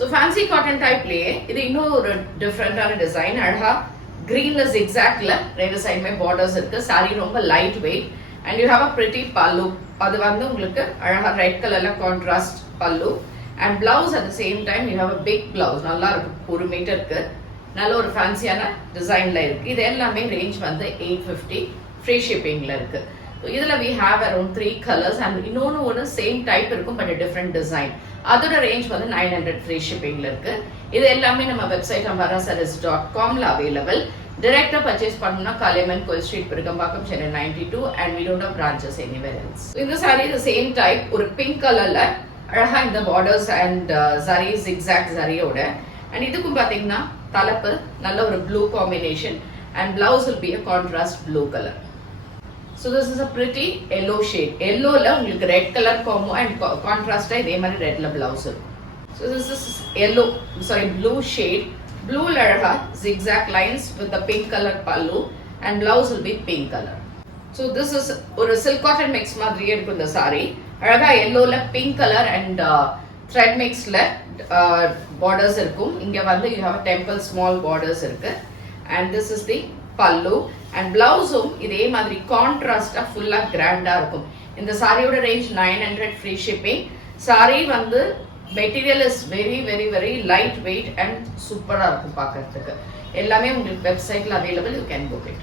So fancy cotton டைப்லேயே இது இன்னும் ஒரு டிஃப்ரெண்டான டிசைன். அழகா கிரீன்ல ஜிக்ஸாக்ல ரெண்டு சைடுமே பார்டர்ஸ் இருக்கு. சாரி ரொம்ப light weight and you have a pretty pallu. அது வந்து உங்களுக்கு அழகா ரெட் கலர்ல contrast pallu and blouse at the same time you have a big blouse. நல்லா இருக்கு, 1 மீட்டருக்கு நல்ல ஒரு ஃபேன்சியான டிசைன்ல இருக்கு. இது எல்லாமே ரேஞ்ச் வந்து 850 ஃப்ரீ ஷிப்பிங்ல இருக்கு. இதுல we have around 3 colors and இன்னொன்னு ஒரு சேம் டைப் இருக்கும் பட் டிஃப்ரெண்ட் டிசைன். அதோட ரேஞ்ச் வந்து 900 ஃப்ரீ ஷிப்பிங்ல இருக்கு. இது எல்லாமே நம்ம வெப்சைட் ambarasarees.comல அவைலபிள். டைரக்டா பர்ச்சேஸ் பண்ணனும்னா காளியம்மன் கோயில் street, Perugambakkam, Chennai 92 and we don't have branches anywhere else. இந்த saree the same type ஒரு பிங்க் கலர்ல அழகா இந்த borders and zari zigzag zariயோட and இதுக்கும் பாத்தீங்கன்னா தலைப்பு நல்ல ஒரு blue combination and blouse will be a contrast blue color. So this is a pretty yellow shade. Yellow la உங்களுக்கு red color combo and contrast இதே மாதிரி redல blouse இருக்கும். So this is blue shade. Blue la அழகா zigzag lines with the pink color pallu and blouse will be pink color. So this is ஒரு silk cotton mix மாதிரியே இருக்கும் இந்த saree. அழகா yellowல pink color and thread mixல borders இருக்கும். இங்க வந்து you have a temple small borders இருக்கு and this is the pallu and blouse இதே மாதிரி கான்ட்ராஸ்டா ஃபுல்லா கிராண்டா இருக்கும். இந்த சாரியோட ரேஞ்ச் 900 ஃப்ரீ ஷிப்பிங். சாரி வந்து material is very very very light weight and சூப்பரா இருக்கும் பார்க்கிறதுக்கு. எல்லாமே உங்களுக்கு வெப்சைட்ல available. You can book it.